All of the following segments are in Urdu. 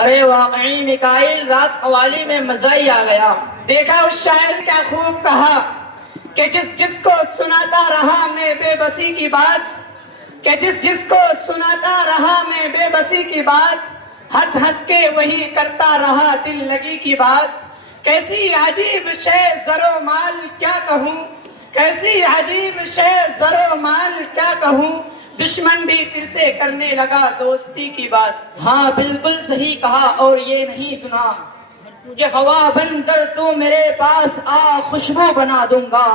ارے واقعی میکائیل رات قوالی میں مزہ ہی آ گیا. دیکھا اس شاعر کیا خوب کہا کہ جس کو سناتا رہا میں بے بسی کی بات، کہ جس کو سناتا رہا میں بے بسی کی بات، ہنس ہنس کے وہی کرتا رہا دل لگی کی بات. کیسی عجیب شے زر و مال کیا کہوں، کیسی عجیب شے زر و مال کیا کہوں، دشمن بھی پھر سے کرنے لگا دوستی کی بات. ہاں بالکل صحیح کہا. اور یہ نہیں سنا کہ ہوا بن کر تو میرے پاس آ خوشبو بنا دوں گا،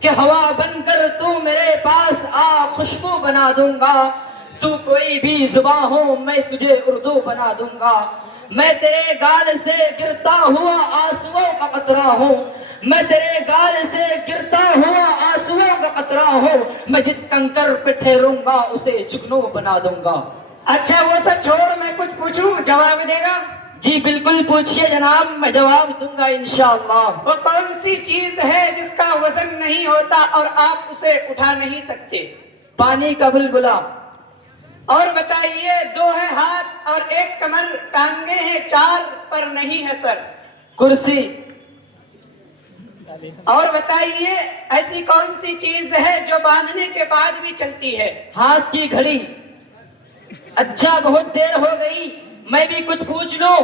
کہ ہوا بن کر تو میرے پاس آ خوشبو بنا دوں گا، تو کوئی بھی زباں ہو میں تجھے اردو بنا دوں گا. میں تیرے گال سے گرتا ہوا آنسوؤں کا قطرہ ہوں، میں تیرے گال سے گرتا ہوا آنسوؤں کا قطرہ ہوں، میں جس کنکر پہ ٹھہروں گا اسے جگنو بنا دوں گا. اچھا وہ سب چھوڑ، میں کچھ پوچھوں جواب دے گا؟ جی بالکل پوچھئے جناب، میں جواب دوں گا انشاءاللہ. وہ کون سی چیز ہے جس کا وزن نہیں ہوتا اور آپ اسے اٹھا نہیں سکتے؟ پانی کا بلبلا. اور بتائیے، دو ہے ہاتھ اور ایک کمر، ٹانگیں ہیں چار پر نہیں ہے سر. کرسی. اور بتائیے، ایسی کون سی چیز ہے جو باندھنے کے بعد بھی چلتی ہے؟ ہاتھ کی گھڑی. اچھا بہت دیر ہو گئی، میں بھی کچھ پوچھ لوں؟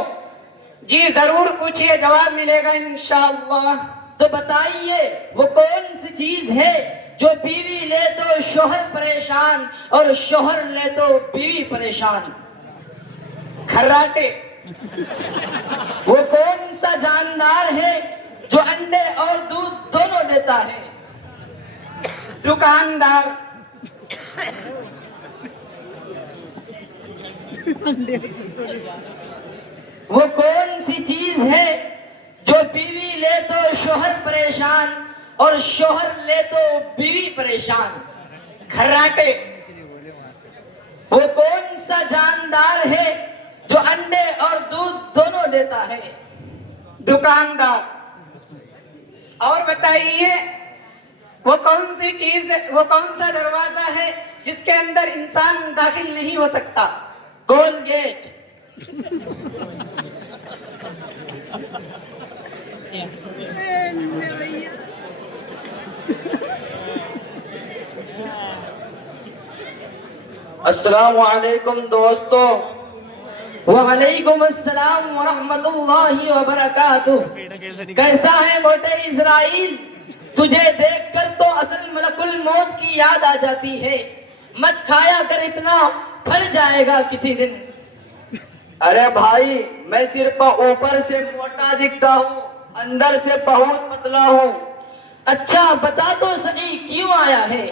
جی ضرور پوچھئے، جواب ملے گا انشاءاللہ. تو بتائیے وہ کون سی چیز ہے جو بیوی لے تو شوہر پریشان اور شوہر لے تو بیوی پریشان؟ کھراٹے. وہ کون سا جاندار ہے جو انڈے اور دودھ دونوں دیتا ہے؟ دکاندار. وہ کون سی چیز ہے جو بیوی لے تو شوہر پریشان اور شوہر لے تو بیوی پریشان؟ کھراٹے. وہ کون سا جاندار ہے جو انڈے اور دودھ دونوں دیتا ہے؟ دکاندار. اور بتائیے، وہ کون سی چیز، وہ کون سا دروازہ ہے جس کے اندر انسان داخل نہیں ہو سکتا؟ کولگیٹ. السلام علیکم دوستو. وعلیکم السلام ورحمت اللہ وبرکاتہ. کیسا ہے موٹے اسرائیل؟ تجھے دیکھ کر تو اصل ملک الموت کی یاد آ جاتی ہے. مت کھایا کر اتنا، پھٹ جائے گا کسی دن. ارے بھائی، میں صرف اوپر سے موٹا دکھتا ہوں، اندر سے بہت پتلا ہوں. اچھا بتا تو صحیح کیوں آیا ہے؟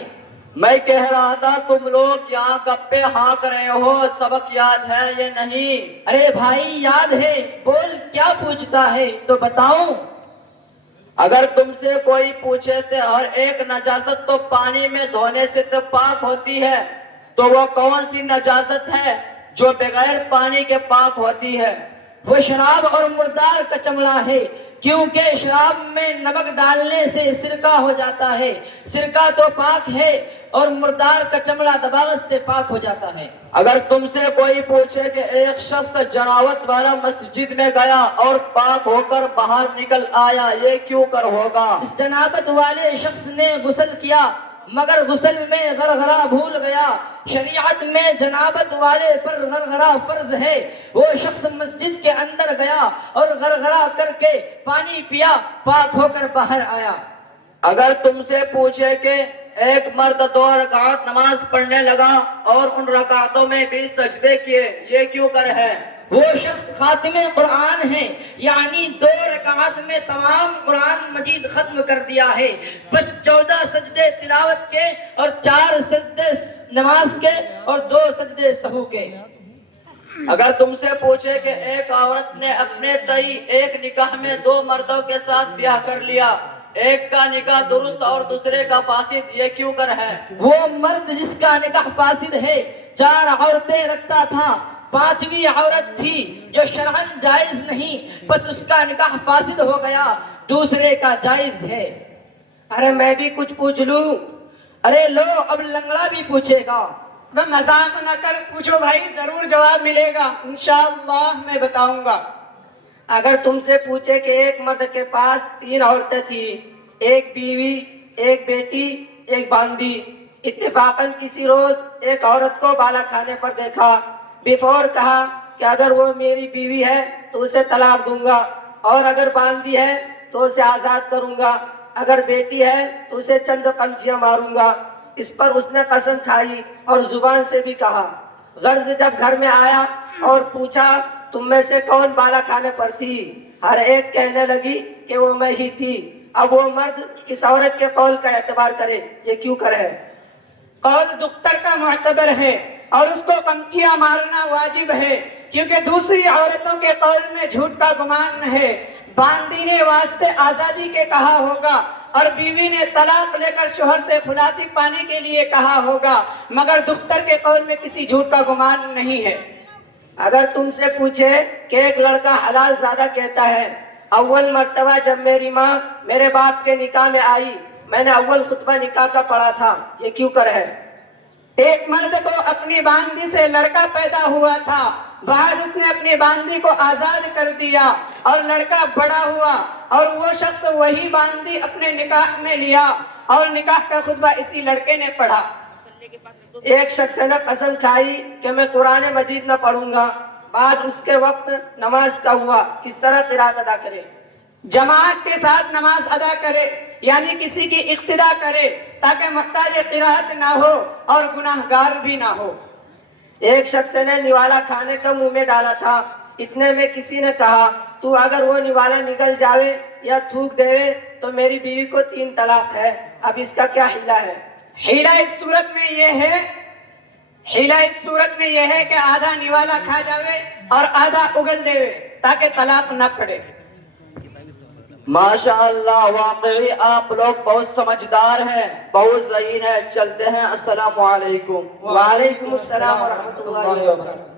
میں کہہ رہا تھا تم لوگ یہاں گپے ہانک رہے ہو، سبق یاد ہے یہ نہیں؟ ارے بھائی یاد ہے، بول کیا پوچھتا ہے تو بتاؤں. اگر تم سے کوئی پوچھے تھے ہر ایک نجاست تو پانی میں دھونے سے تو پاک ہوتی ہے، تو وہ کون سی نجاست ہے جو بغیر پانی کے پاک ہوتی ہے؟ وہ شراب اور مردار کا چمڑا ہے، کیونکہ شراب میں نمک ڈالنے سے سرکہ ہو جاتا ہے، سرکہ تو پاک ہے، اور مردار کا چمڑا دباغت سے پاک ہو جاتا ہے. اگر تم سے کوئی پوچھے کہ ایک شخص جنابت والا مسجد میں گیا اور پاک ہو کر باہر نکل آیا، یہ کیوں کر ہوگا؟ اس جنابت والے شخص نے غسل کیا مگر غسل میں غرغرہ بھول گیا. شریعت میں جنابت والے پر غرغرہ فرض ہے. وہ شخص مسجد کے اندر گیا اور غرغرہ کر کے پانی پیا، پاک ہو کر باہر آیا. اگر تم سے پوچھے کہ ایک مرد 2 رکعت نماز پڑھنے لگا اور ان رکعتوں میں بھی سجدے کیے، یہ کیوں کر ہے؟ وہ شخص خاتم قرآن ہے، یعنی 2 رکعات میں تمام قرآن مجید ختم کر دیا ہے. بس 14 سجدے تلاوت کے اور 4 سجدے نماز کے اور 2 سجدے سہو کے. اگر تم سے پوچھے کہ ایک عورت نے اپنے تئی ایک نکاح میں 2 مردوں کے ساتھ بیاہ کر لیا، ایک کا نکاح درست اور دوسرے کا فاسد، یہ کیوں کر ہے؟ وہ مرد جس کا نکاح فاسد ہے 4 عورتیں رکھتا تھا، 5ویں عورت تھی جو شرعاً جائز نہیں، بس اس کا نکاح فاسد ہو گیا، دوسرے کا جائز ہے. ارے میں بھی کچھ پوچھ لوں؟ ارے لو اب لنگڑا بھی پوچھے گا. وہ مذاق نہ کر پوچھو بھائی، ضرور جواب ملے گا انشاءاللہ، میں بتاؤں گا۔ اگر تم سے پوچھے کہ ایک مرد کے پاس 3 عورتیں تھیں، ایک بیوی، ایک بیٹی، ایک باندی، اتفاقاً کسی روز ایک عورت کو بالا کھانے پر دیکھا، بیفور کہا کہ اگر وہ میری بیوی ہے تو اسے طلاق دوں گا، اور اگر باندی ہے تو اسے آزاد کروں گا، اگر بیٹی ہے تو اسے چند قمچیاں ماروں گا۔ اس پر اس نے قسم کھائی اور زبان سے بھی کہا۔ غرض جب گھر میں آیا اور پوچھا تم میں سے کون بالا کھانے پر تھی، ہر ایک کہنے لگی کہ وہ میں ہی تھی۔ اب وہ مرد کس عورت کے قول کا اعتبار کرے، یہ کیوں کرے؟ قول دختر کا معتبر ہے اور اس کو قمچیاں مارنا واجب ہے، کیونکہ دوسری عورتوں کے قول میں جھوٹ کا گمان ہے۔ باندی نے واسطے آزادی کے کہا ہوگا اور بیوی نے طلاق لے کر شوہر سے خلاصی پانے کے لیے کہا ہوگا، مگر دختر کے قول میں کسی جھوٹ کا گمان نہیں ہے۔ اگر تم سے پوچھے کہ ایک لڑکا حلال زادہ کہتا ہے، اول مرتبہ جب میری ماں میرے باپ کے نکاح میں آئی، میں نے اول خطبہ نکاح کا پڑھا تھا، یہ کیوں کرے؟ ایک مرد کو اپنی باندی سے لڑکا پیدا ہوا تھا، بعد اس نے اپنی باندی کو آزاد کر دیا اور لڑکا بڑا ہوا، اور وہ شخص وہی باندی اپنے نکاح میں لیا اور نکاح کا خطبہ اسی لڑکے نے پڑھا۔ ایک شخص نے قسم کھائی کہ میں قرآن مجید نہ پڑھوں گا، بعد اس کے وقت نماز کا ہوا، کس طرح قرات ادا کرے؟ جماعت کے ساتھ نماز ادا کرے، یعنی کسی کی اقتدا کرے تاکہ محتاج قرات نہ ہو اور گناہگار بھی نہ ہو۔ ایک شخص نے نوالا کھانے کا منہ میں ڈالا تھا، اتنے میں کسی نے کہا تو اگر وہ نوالا نگل جاوے یا تھوک دے تو میری بیوی کو 3 طلاق ہے، اب اس کا کیا حیلہ ہے؟ حیلہ اس صورت میں یہ ہے کہ آدھا نوالا کھا جاوے اور آدھا اگل دے تاکہ طلاق نہ پڑے۔ ماشاءاللہ، واقعی آپ لوگ بہت سمجھدار ہیں، بہت ذہین ہیں۔ چلتے ہیں، السلام علیکم۔ وعلیکم السلام ورحمۃ اللہ وبرکاتہ۔